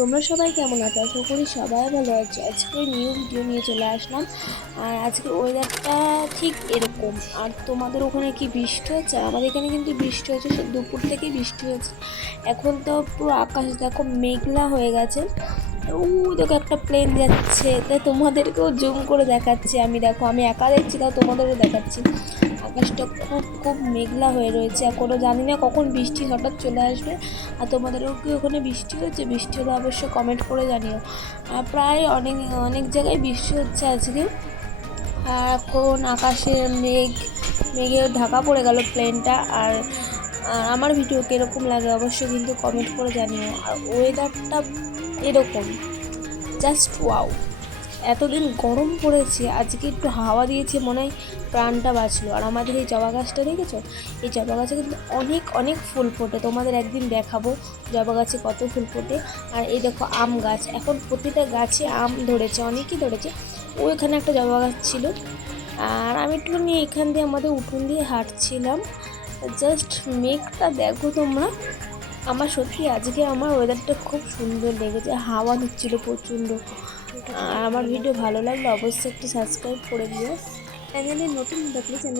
তোমরা সবাই কেমন আছো? আশা করি সবাই ভালো আছো। আজকে নিউ ভিডিও নিয়ে চলে আসলাম। আর আজকে ওয়েদারটা ঠিক এরকম। আর তোমাদের ওখানে কি বৃষ্টি হচ্ছে? আমাদের এখানে কিন্তু বৃষ্টি হচ্ছে, দুপুর থেকে বৃষ্টি হচ্ছে। এখন তো পুরো আকাশ দেখো মেঘলা হয়ে গেছে। ও দেখো একটা প্লেন যাচ্ছে, তাই তোমাদেরকেও জুম করে দেখাচ্ছি। দেখো আমি একা দেখছি, তাও তোমাদেরও দেখাচ্ছি। আকাশটা খুব খুব মেঘলা হয়ে রয়েছে, এখনও জানি না কখন বৃষ্টি হঠাৎ চলে আসবে। আর তোমাদেরও কি ওখানে বৃষ্টি হচ্ছে? বৃষ্টি হলে অবশ্যই কমেন্ট করে জানিও। আর প্রায় অনেক অনেক জায়গায় বৃষ্টি হচ্ছে আজকে। আর এখন আকাশে মেঘে ঢাকা পড়ে গেল প্লেনটা। আর আমার ভিডিও কীরকম লাগে অবশ্যই কিন্তু কমেন্ট করে জানিও। আর ওয়েদারটা এরকম, জাস্ট ওয়াও। এতদিন গরম পড়েছে, আজকে একটু হাওয়া দিয়েছে, মনে হয় প্রাণটা বাঁচলো। আর আমাদের এই জবা গাছটা দেখেছো? এই জবা গাছে কিন্তু অনেক অনেক ফুল ফোটে, তোমাদের একদিন দেখাবো জবা গাছে কত ফুল ফোটে। আর এই দেখো আম গাছ, এখন প্রতিটা গাছে আম ধরেছে, অনেকই ধরেছে। ওইখানে একটা জবা গাছ ছিল। আর আমি একটুখানি এখান দিয়ে আমাদের উঠোন দিয়ে হাঁটছিলাম। জাস্ট মেঘটা দেখো তোমরা। আমার সত্যি আজকে আমার ওয়েদারটা খুব সুন্দর লেগেছে, হাওয়া দিচ্ছিল প্রচণ্ড। আর আমার ভিডিও ভালো লাগলে অবশ্যই একটু সাবস্ক্রাইব করে দিও। চ্যানেলে নতুন থাকলে